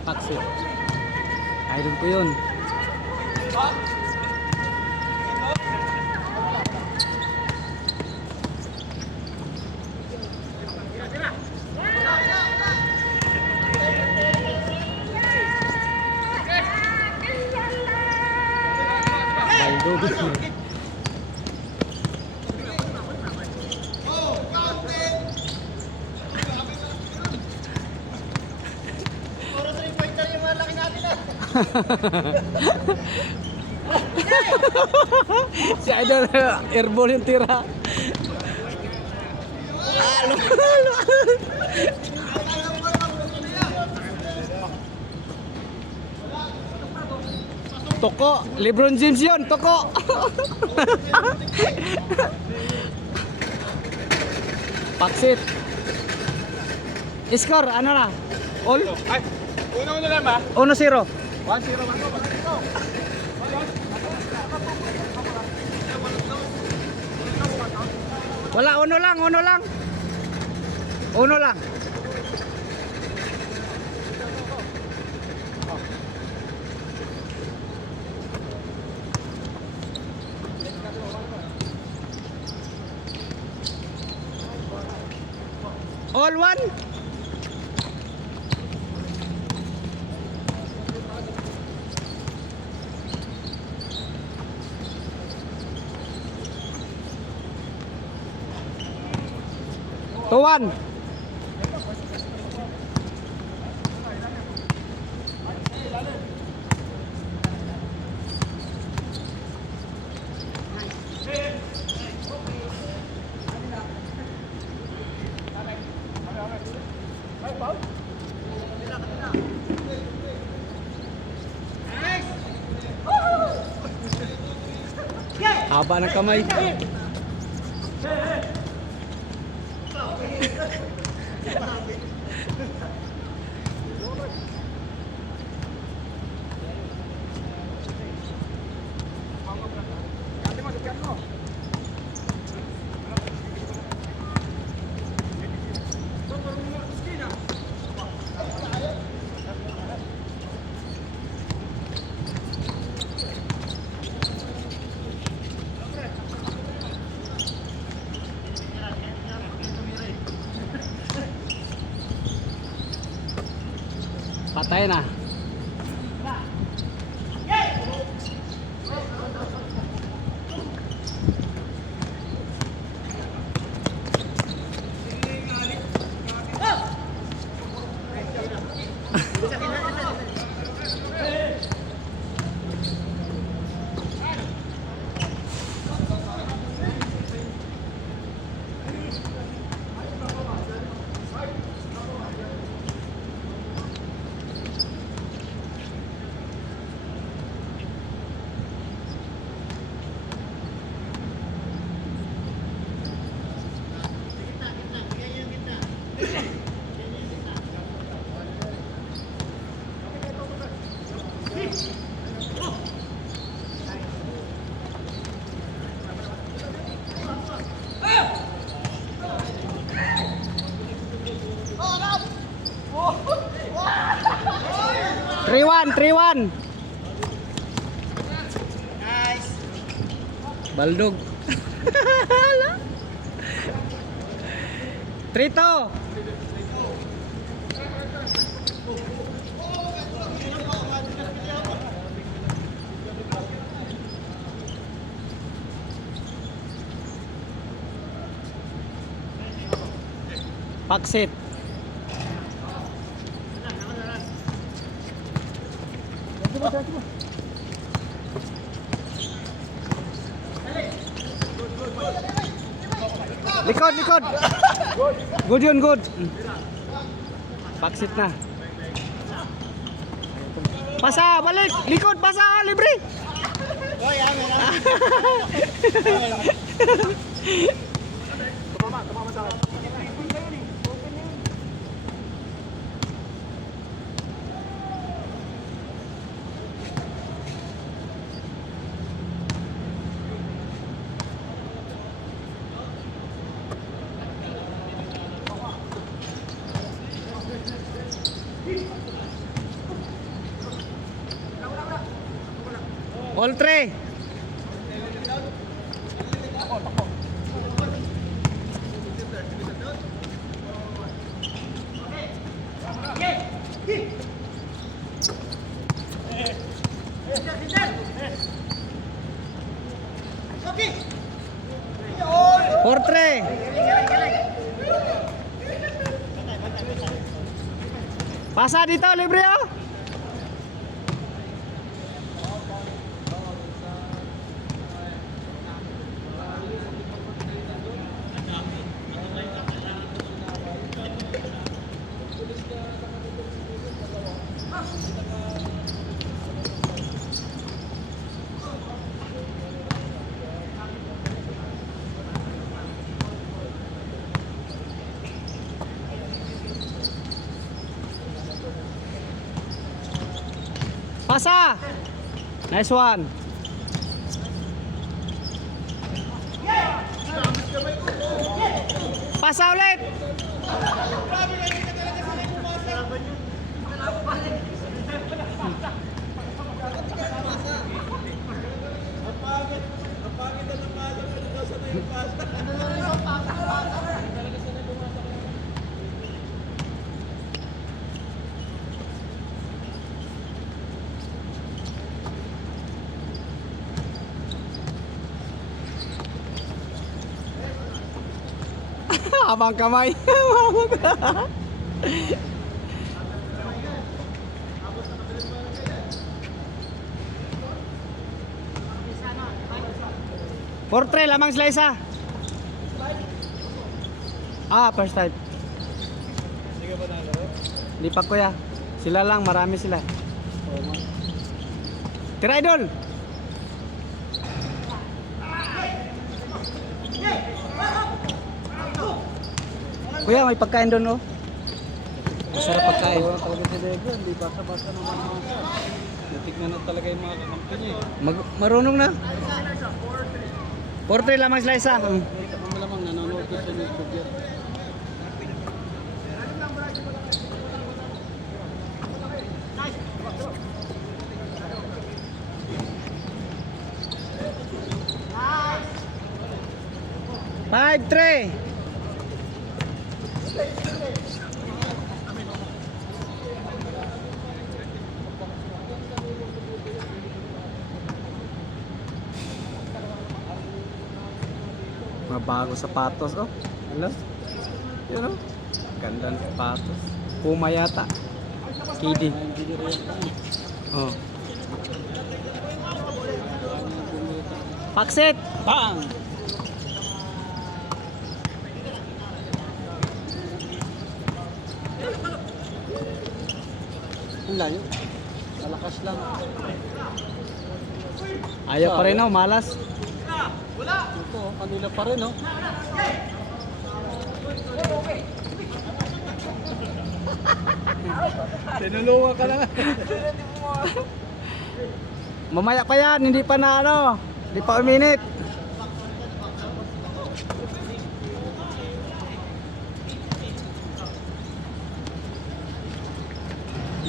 Paksit. Idol ko yun. Baldog. Si Idol airball yung tira. Toko, LeBron James yun, toko. Paksit. Score, ano na? All? Ay, uno lang ba? 1-0. 1-0 man. Wala, uno lang. Uno lang. All one. To one. Haba ng kamay. Patay na. Three one. Nice. Baldog. 3-2. Paksit. Likod. Good yun, good. Paksit na. Pasa, balik. Likod, pasa, libre. Oy, amin. Tumama sa akin. All 3. Portre. Pasa dito, libre oh. Pasa. Nice one. Pasa ulit. Abang kamay. Portre, lamang sila isa. First time. Sige ba na laro? Di pa kuya. Sila lang, marami sila. Tira idol. Kuya, may pagkain doon, oh. Masarap pagkain. Talaga si Diego, hindi basa-basa naman mga shot. Natignan na talaga yung mga kakampi niya eh. Marunong na. Portre lamang sila isa. Ang malamang nanonood ko sa YouTube yan. Five, 3. Mabago sapatos, oh. Ano? Yun, oh. Ganda ng sapatos. Puma yata. Kidi. Oh. Paksit! Bang! Ang layo. Malakas lang. Ayaw pa rin, oh. Malas. Ito, kanila pa rin, oh. Tinulungan ka lang. Mamaya pa yan. Hindi pa na ano. Hindi pa uminit.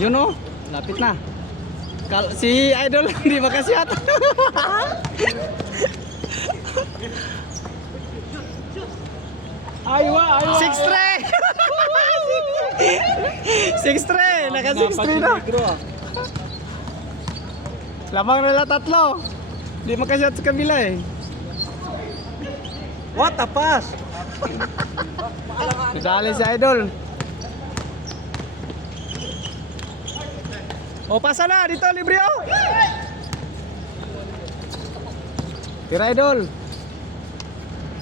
Yun, oh. Lapit na. Si Idol hindi makasyat. Aywa, aywa. 6-3. 6-3. Naka 6-3 na. Lamang nila tatlo. Hindi makasyat sa kabila eh. What a pass! Nadali si Idol. O, pasa na. Dito, libre oh. Tira Idol.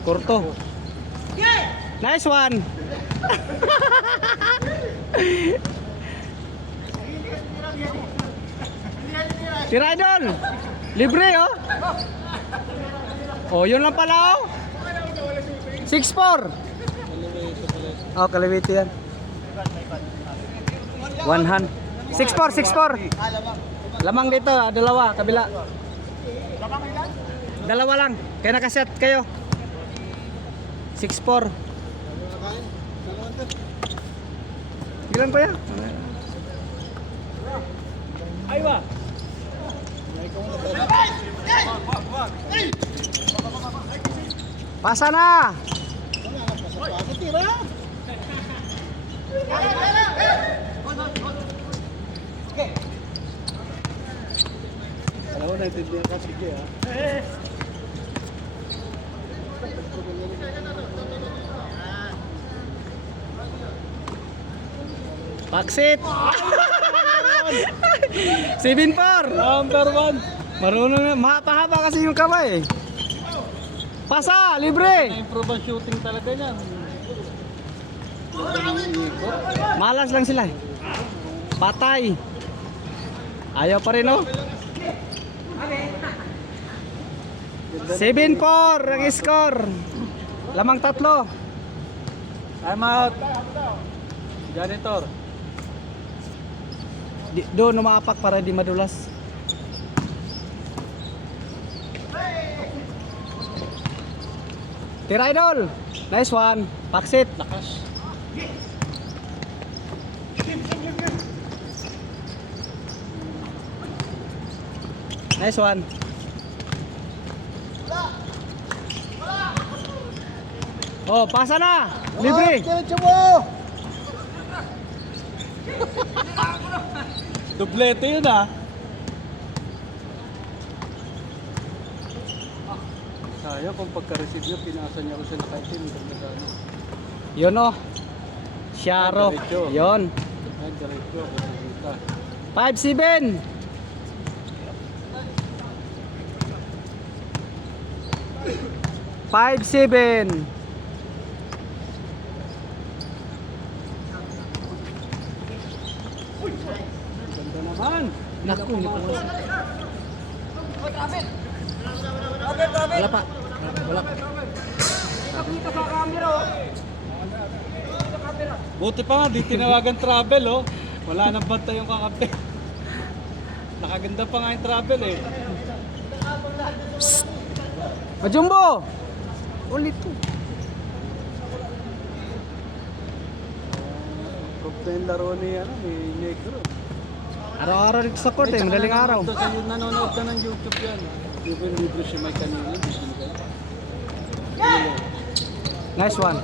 Kurto. Nice one. Tira Idol. Libre oh. Oh, yun lang pala oh. 6-4. Oh, kaliwiti yan. One hand. 6-4, 6-4. Lamang dito, dalawa, kabila. Dalawa lang. Kaya nakaset kayo. 6-4. Gilan pa yan? Aywa. Pasa na. Alam mo, naintindihan ka, sige ha. Paksit. 7-4. Number 1. Marunong na. Mahaba kasi yung kamay. Pasa, libre. Na-improve ang shooting talaga niyan. Malas lang sila. Patay. Ayaw pa rin, oh. 7-4 ang score. Lamang 3. Time out. Janitor. Doon umapak para di madulas. Tira, idol. Nice one. Paksit. Lakas. Nice one. Oh, pasa na. Libre. Diretso mo! Dublete yun ah. Sayang kung pagka-receive niya, pinasa niya ko siya nakaitin. Yun, oh. Sharo. Diretso. Yun. Ay, diretso. Kita. 5-7. Five, 7. Ganda naman. Naku, hindi pa lang. Wala pa. Wala pa. Buti pa nga, di tinawagan travel oh. Wala nang bantay yung kakampi. Nakaganda pa nga yung travel eh. Majumbo! Ulit to. Propta yung laro ni, ni Negro. Araw-araw dito sa court, madaling araw. Sa yung nanonood ka ng YouTube yan. Even libre siya may kanina. Nice one.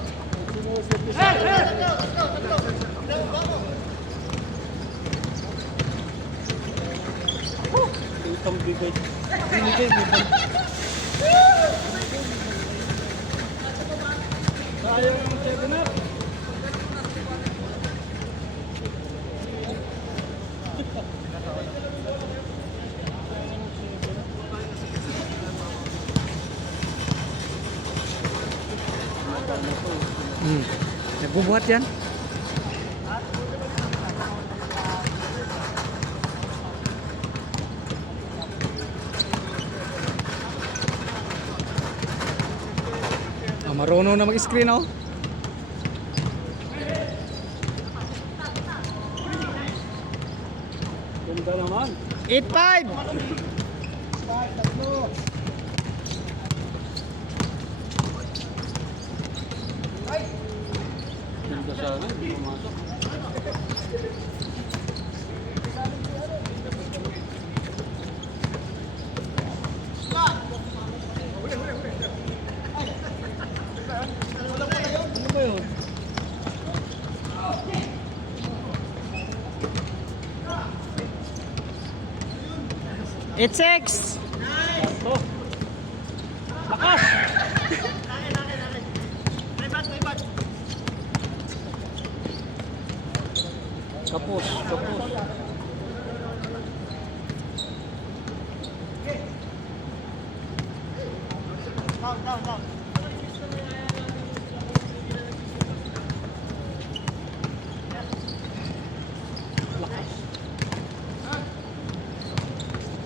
Itong bigay. Binigay mo ba? Sayang yung 7-up. Nagbubuhat yan. Marunong na mag-screen, oh. Ganda naman. 8-5. Ganda sana, hindi pumasok. Ano ba yun? It's 6. Ito. Lakas! Kapos, kapos.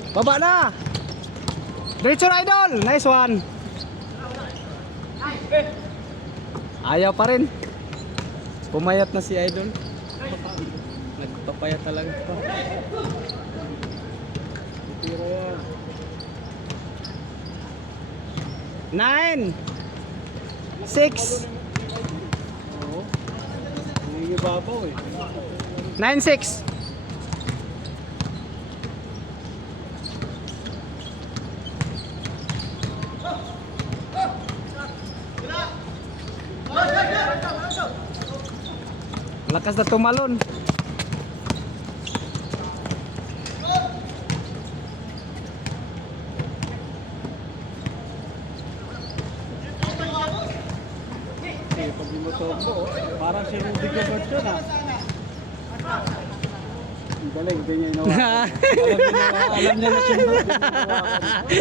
Baba na. Diretso na, idol. Nice one. Ayaw pa rin. Pumayat na si idol. Nagpapayat talaga. Tira yan. 9. 6. Oo. Nangingibabaw eh. 9-6. Lakas na tumalon. Eh, pag di mo tombo, parang si Rudy Gobert yun ah. Ang galing, ganyan yung alam niya na siya.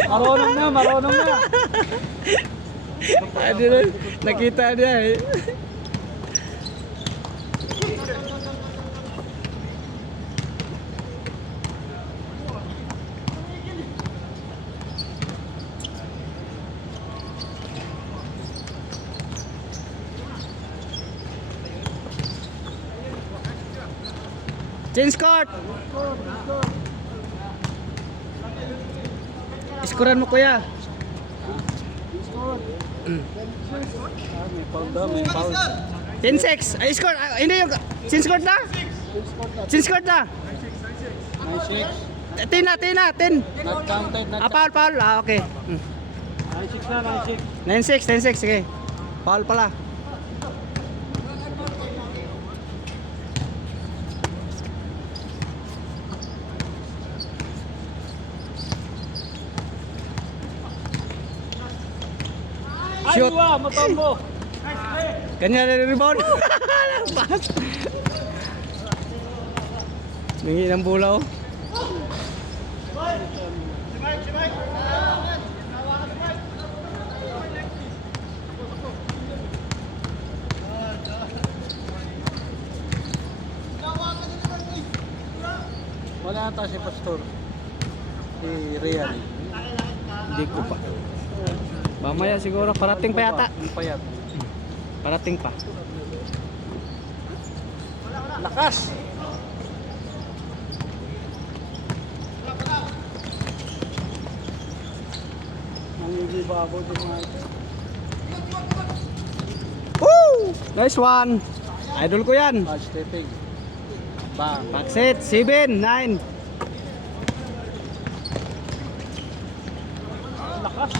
Marunong na. Ano na, nakita niya eh. Change court! Iskuran mo kuya. May foul daw, may foul. 10-6. Ay, score. Ah, hindi yung... Change court na? Change court na? 9-6. 10 na, 10 na, 10. Not counted, not Ah, foul, foul. Ah, okay. 9-6 na, 9-6, 9-6. 10-6. Sige. Foul pala. Shoot. Ay, matombo. Kanya na rebound. Pass. Nangi ng bulaw. Wala ata si Pastor. Si Real. Hindi ko pa. Mamaya siguro parating pa yata. Ang payat. Parating pa. Lakas! Nangigibabaw din mga ito. Woo! Nice one. Idol ko yan. Ball stepping. Bang. Backset 7, 9. Lakas!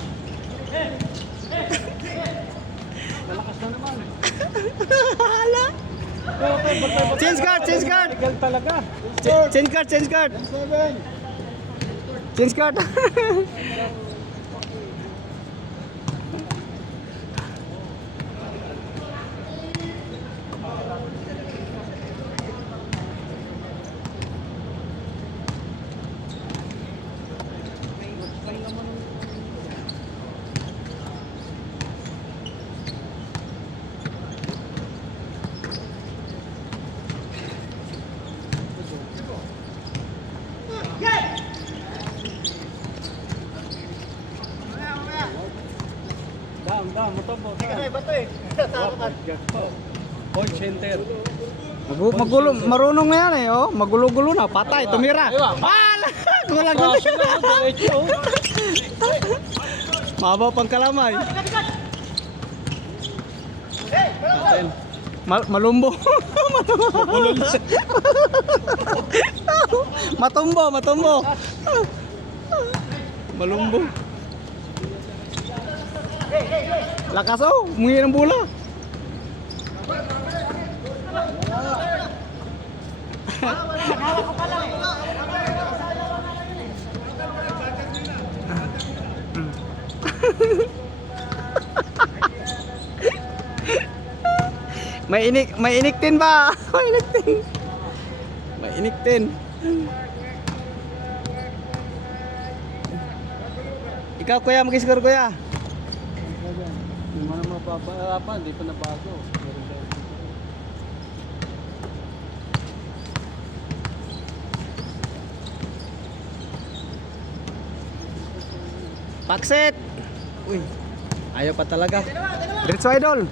Malakas na naman. Hala. Change card, change card. Legal talaga. Change card, change card. 7. Change card. Dam, matombo. Bato eh. Point center. Magulo, marunong na yan eh, oh. Magulo-gulo na, patay, tumira. Hala! Gulang-gulo. Kaso na, diretso. Mabaw pang kalamay. Malumbo. Matumbo, matumbo. Malumbo. Lakas oh, mungi ng bola. May inik din ba? May inik din. May inik din. Ikaw kuya, mag-score kuya. Hindi mo na mapapahirapan, hindi pa nabago. Pakset. Uy. Ayaw pa talaga. Diretso idol.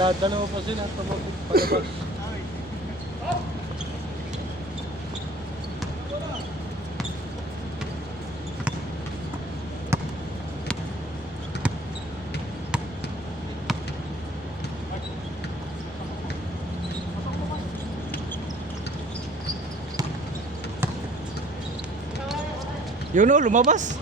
Dalawa pa sila, tumabog palabas. Yun oh, lumabas.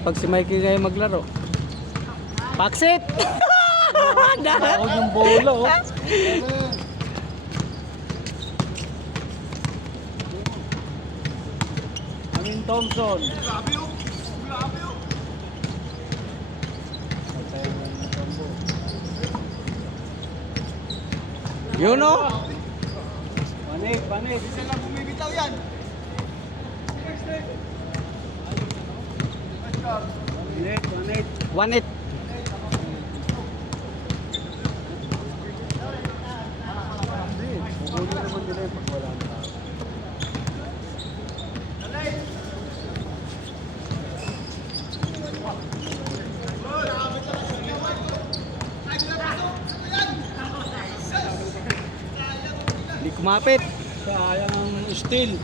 pag si Mikey ngayon maglaro. Paksit! Ako yung bola, oh. Amin Thompson. Grabe oh. Grabe oh. Yun o. Panik, panik. Isa lang bumibitaw yan. Panik, panik. 1-8. Kukunin naman nila yung pag wala na. Hindi kumapit. Sayang ang steal.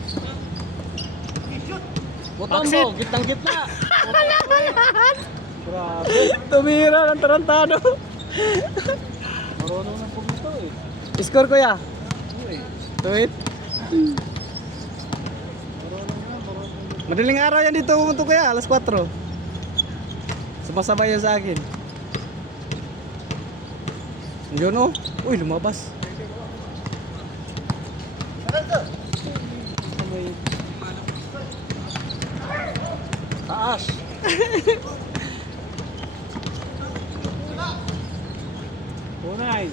Butang Baksit. mo, gitang-gitna. Grabe. Tumira ng tarantado. Marunong na pumito eh. Score kuya. Uy, 2-8. Madaling araw yan dito pumunto kuya. Alas 4. Sumasabay yan sa akin. Yun o. Uy, lumabas. may... Taas. Tunay.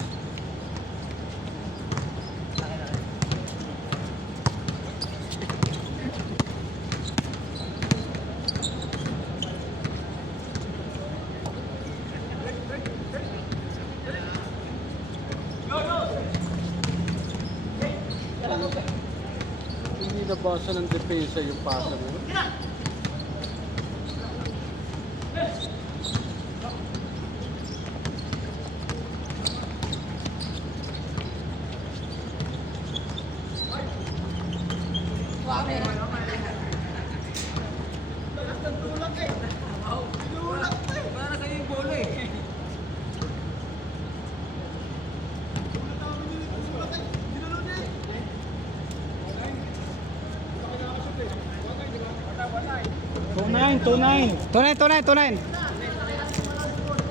Hindi nabasa ng depensa yung pasa mo. Tunay.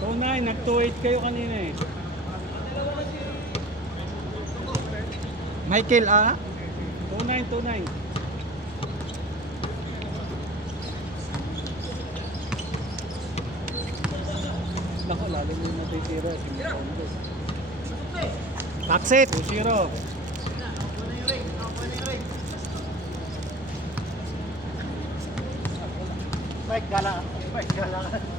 Tunay. Nag-2-8 kayo kanina eh. Michael, ah. Tunay. Nako, lalo mo yung natitira. Paksit. 2-0. Baik gala. 2-0.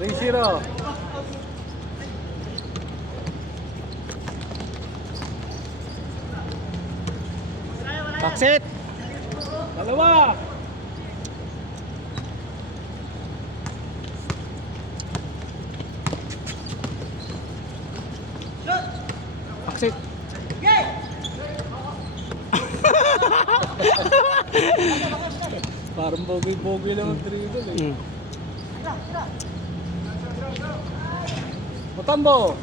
Three zero. Paksit. Dalawa. Paksit. Parang bogi-bogi lang ang dribble eh. Matambo.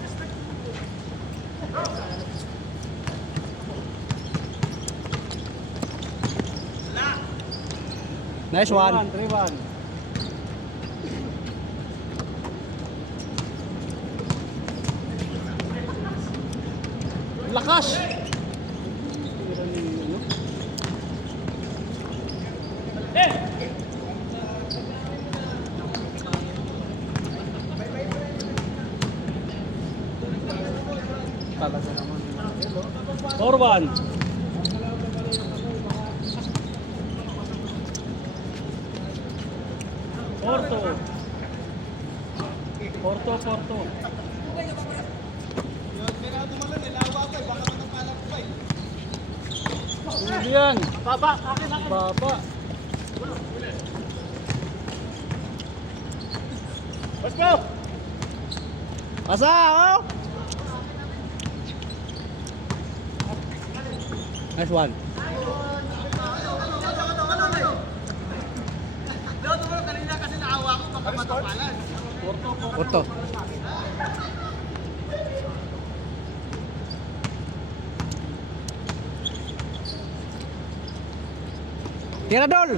Nice one. 3-1. Lakas. Tira ni ano? Talaga naman. 4-1. Porto. Hindi yan. Baba, akin. Baba. Let's go. Asa, oh. Nice one. Kanina Porto. Tiradol.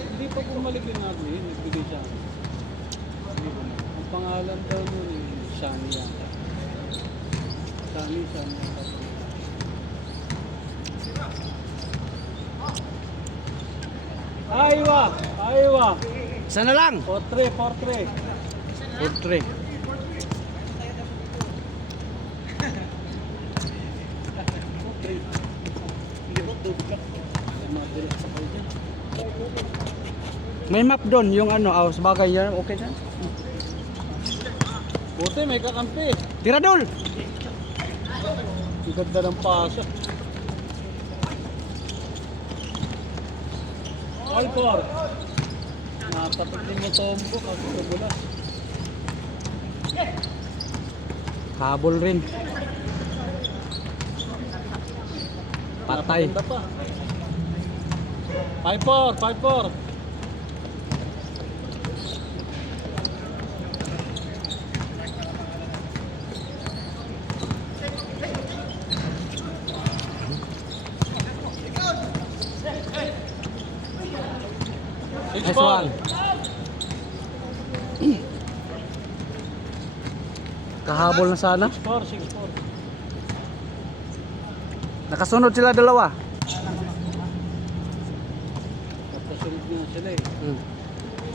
Hindi pa bumalik yung admin, nagbigay siya. Hindi bumalik. Ang pangalan daw nun eh, Shani yata. Shani yata. Aywa! Isa na lang. 4-3. 4-3. May map doon, yung ano, sa bagay yan, okay na. Buti may kakampi. Tiradol! Ang ganda ng pasok. Alcor. Natapit din mo tombo kasi kabulas. Habol rin. Patay. Napaganda pa. 5-4. Nice one. Kahabol na sana. 6-4. Nakasunod sila dalawa. Nakasunod nga sila eh.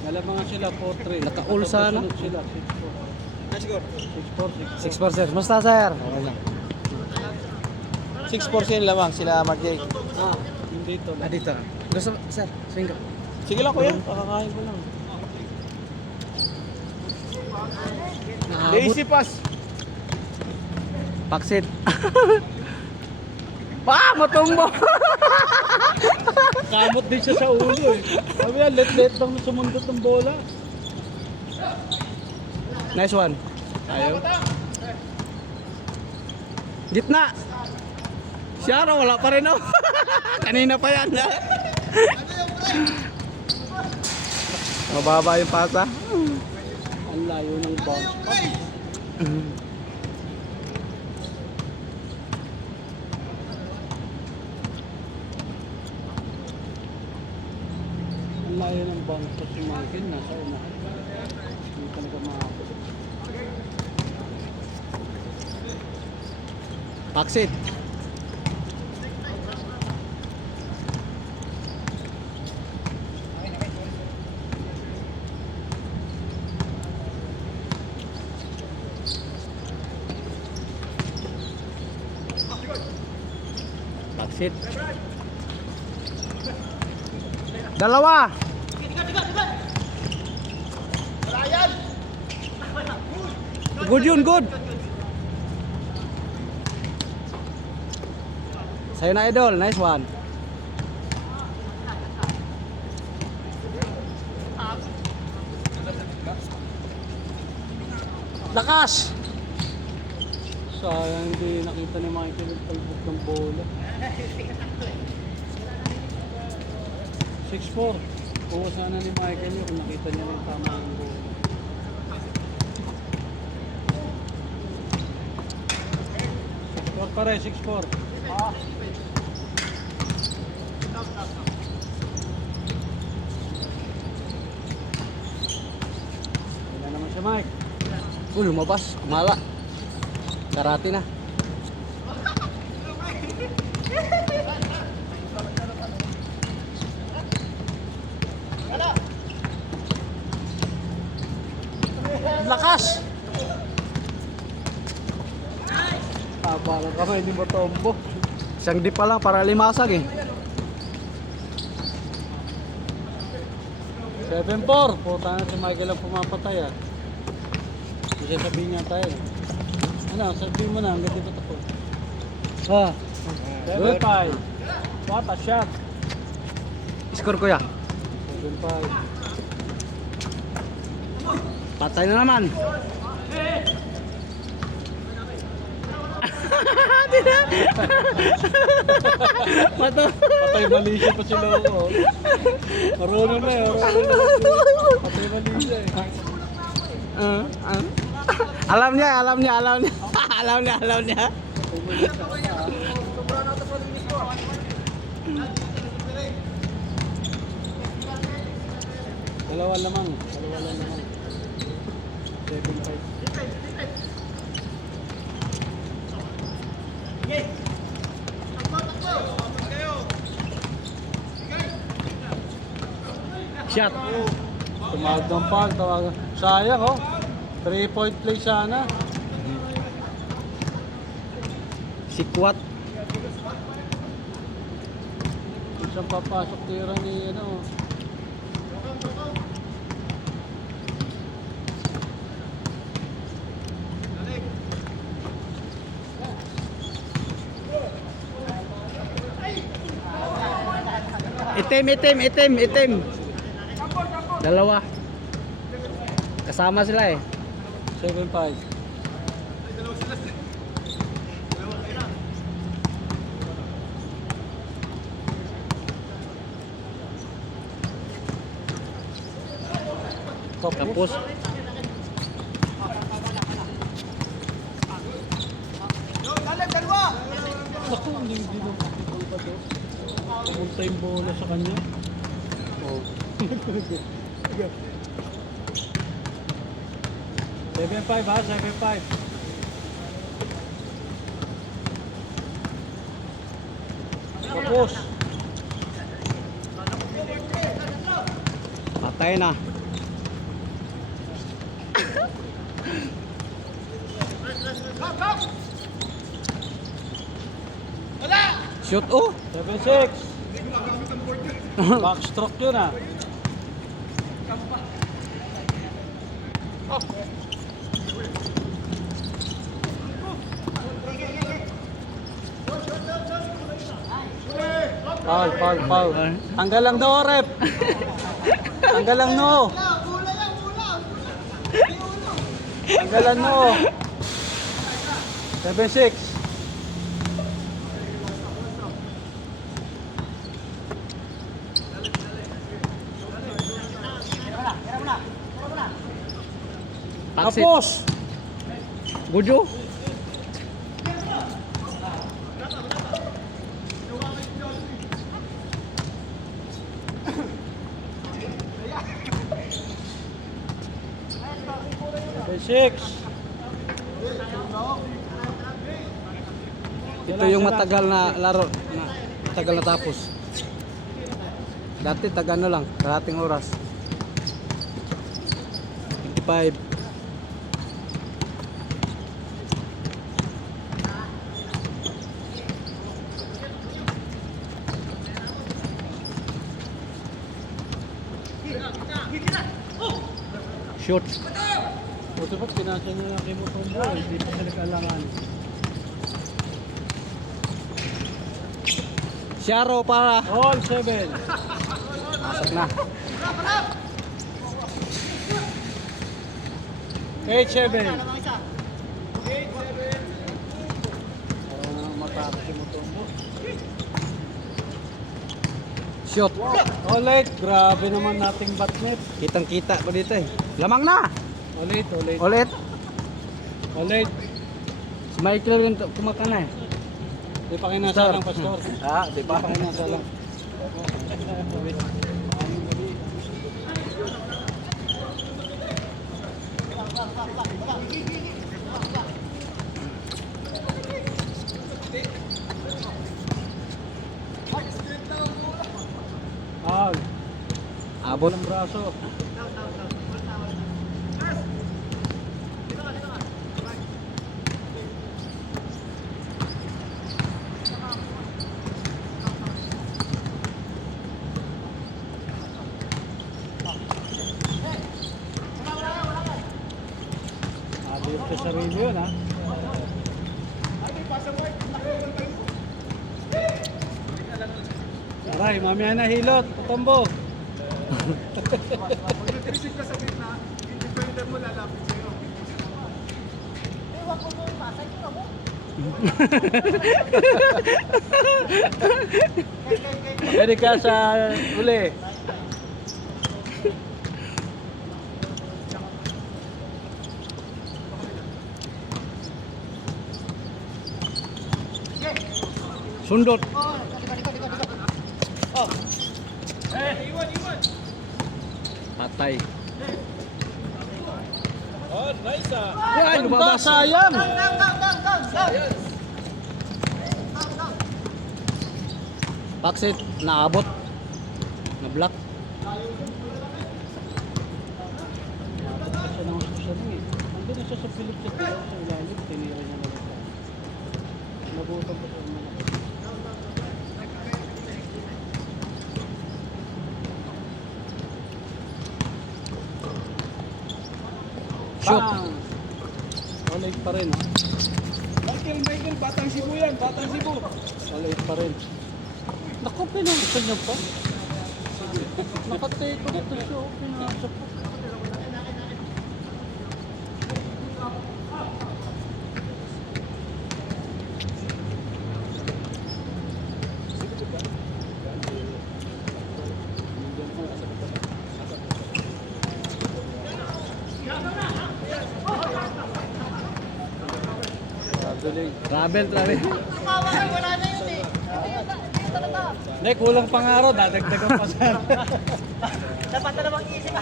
Nalamangan sila 4-3. Naka-all sana. Nakasunod sila 6-4. 6 sir. Basta sir. Okay lang. 6% lamang sila Marjay. Hindi ito. Dito. Gusto, sir, swing ka. Sige lang kuya, pakakain ko lang. Naabot. pass. Paksit. Matumbo. Kamot din siya sa ulo eh. Sabi yan, let lang sumundot ng bola. Nice one. Ayaw. Gitna. Siya wala pa rin oh. Kanina pa yan. Mababa yung pasa. Ang layo ng bounce pass. Ang layo ng bounce pass yung Michael, nasa unahan. Hindi talaga makakapit. Paksit. Paksit. Dalawa. Good yun, good. Sa'yo na idol, nice one. Lakas. Sayang hindi nakita ni Michael yung talbog ng bola. 6-4. Kuha sana ni Michael yun kung nakita niya yung tama ng bola. Score pa rin, 6-4. Wala naman siya, Mike. Lumabas, kumala. Karate na. Lakas. Parang kamay ni Motombo. Isang di pa lang para limasag eh. 7-4. Puta na si Michael ang pumapatay ah. Hindi siya sabihin niya tayo. Ano, sabihin mo na, hanggang dito tapos. Ah. 7-5. What a shot. Score kuya. 7-5. Patay na naman. Mato. Patay Malaysia pa sila ako. Marunong na eh. Patay Malaysia eh. Alam niya. Alam niya. Dalawa lamang. 7-5. Shot. Tumawag ng foul, tawag. Sayang oh. 3-point play sana. Si Kwat. Isang papasok tira ni ano. Itim. Dalawa. Kasama sila eh. 7-5. Tapos Ako, hindi lang pakitang pa to. Pumunta yung bola sa kanya. Oh. 7-5 ha, 7-5. Tapos. patay na. Shoot oh. 7-6. Backstroke yun ah. Foul. Tanggal lang daw, rep. Tanggal lang no. Tanggalan no. 7-6. Tapos. Gujo. Six. Ito yung matagal na laro. Matagal na tapos. Dati taga ano lang, karating oras. 25. Shoot. Buti ba't pinasa niya lang kay Mutombo? Hindi pa siya nag-alangan. Sharo para. All 7. Masak na. 8-7. Parang matapos si Mutombo. Shoot. All 8. Grabe naman nating batnet. Kitang kita pa dito eh. Lamang na. All 8. Ulit. All 8. Si Michael yung kumaka na eh. Di pa kinasalang, Pastor. Di Di pa kinasalang. Abot. Ang braso. Abot sa sarili yun ha. Aray, mamaya na hilot, Mutombo. Pag-receive ka sa gitna, yung defender mo lalapit sa'yo. Ewan ko nung pasay ko mo. Pwede ka sa uli. Sundot. Patay. Oh, nice ah. Ay, lumabas. Sayang. Backseat, naabot. Na-block. Siya nang siya nang eh. Andun na siya sa Philip sa ilalim. Tinira niya na lang. Nabutang pa siya naman. Shoot. Bang! Ulit pa rin. Michael, Batang Cebu yan, Batang Cebu. Ulit pa rin. Naku, pinasa niya pa. Nakateto ito siya. Pinasa pa. Travel. Hindi, kulang pang araw. Dadagdagan pa sana. Dapat na namang isip.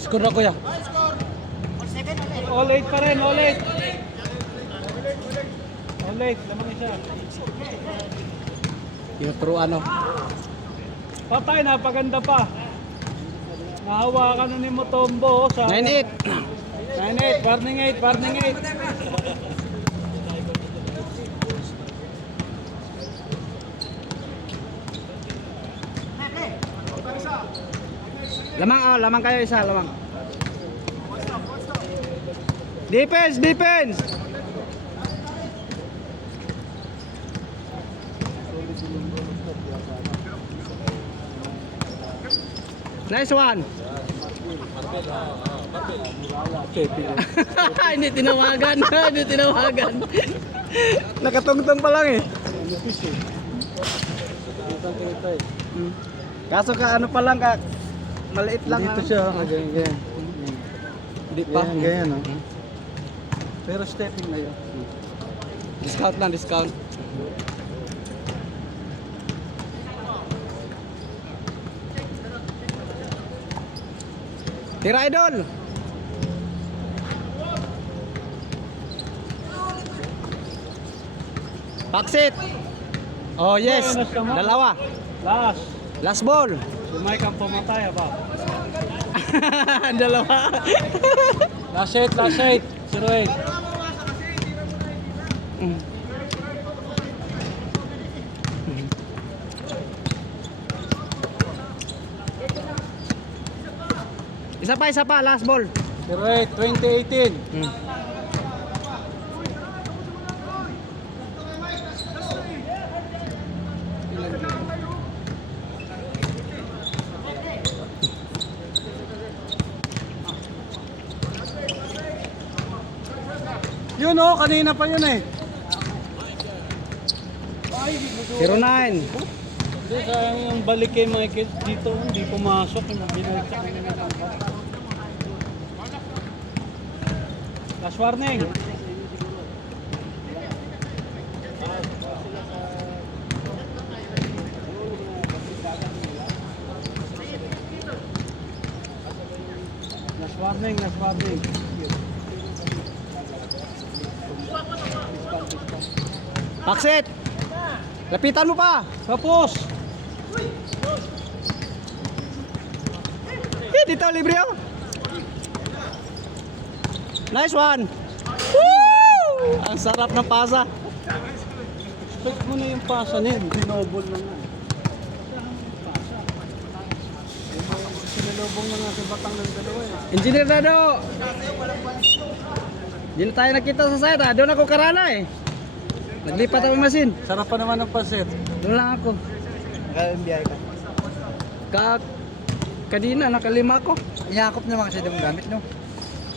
Score na kuya. All 8 pa rin, all 8. All 8, lamang isa. Yung true ano. Patay, napaganda pa. Nahawakan na ni Mutombo sa... 9-8. 9-8, warning 8, warning 8. Lamang kayo isa, lamang. Defense. Nice one. Hindi tinawagan. Nakatungtong pa lang eh. Kaso ka ano pa lang ka maliit lang. Dito siya, ganyan. Hindi pa. Ganyan, no? Pero stepping na yun. Discount. Tira idol. Backseat. Oh yes. Dalawa. Last ball. Si Mike ang pumatay, ba? Dalawa. Last 8, 0-8. Isa pa, last ball. 0-8, 2018. Yun oh, kanina pa yun eh. 09. Hindi, sayang yung balik kay Michael dito, hindi pumasok. Yung binalik sa kanina ng last warning. Last warning. Backseat. Lapitan mo pa. Tapos! Dito libre oh. Nice one. Woo! Ang sarap ng pasa. Expect mo na yung pasa niya, binobol na nga. Sinalubong na nga si Batang ng dalawa eh. Engineer Dado. Hindi na tayo nakita sa site ah. Doon ako karana eh. Naglipat ako ng masin. Sarap pa naman ng pasit. Doon lang ako. Naka-MBI ka. Kanina, nakalima ko. Inyakop naman kasi itong gamit, no?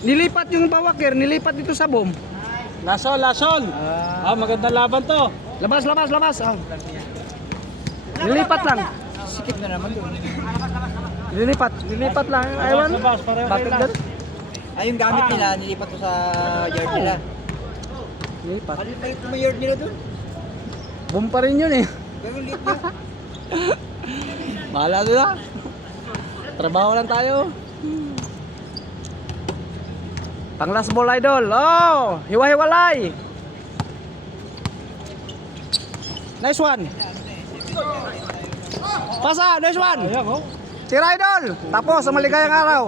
Nilipat yung bawaker, nilipat dito sa boom. Lasol, lasol! Ah, magandang laban to. Labas, labas, labas. Ah. Nilipat lang. Sikip na naman doon. Nilipat lang. Aywan. Labas, pareho Bakit kayo ganun? Ay, yung gamit nila, nilipat ko sa yard nila. Nilipat. Ano pa yung yard nila doon? Boom pa rin yun eh. Pero lit na. Bahala nila. Trabaho lang tayo. Pang last ball idol. Oh, hiwa-hiwalay. Nice one. Pasa, nice one. Ayan, oh. Tira idol. Tapos sa maligayang araw.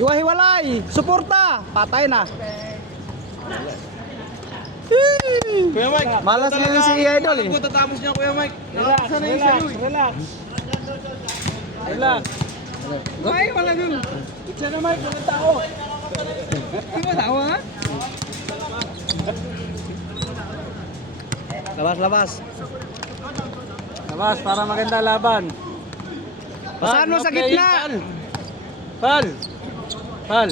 Hiwa-hiwalay. Suporta. Patay na. Kuya Mike, Malas ngayon si idol eh. kung tatapos niya Kuya Mike. Relax, relax, relax. Relax. Ay, wala dun. Itsa na Mike, mga tao. Ano ba tawa ha? Labas, labas. Labas, para maganda laban. Pasahan mo sa gitna. Pal. Pal.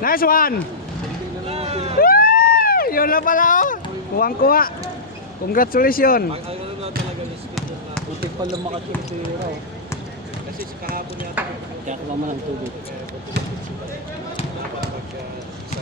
Nice one. Woo! Yun na pala oh. Kuwang-kuha. Congratulations. Putik pa lumakas yung tira. Kasi sa kahapon yata. Kaya ka naman ang tubig. Sa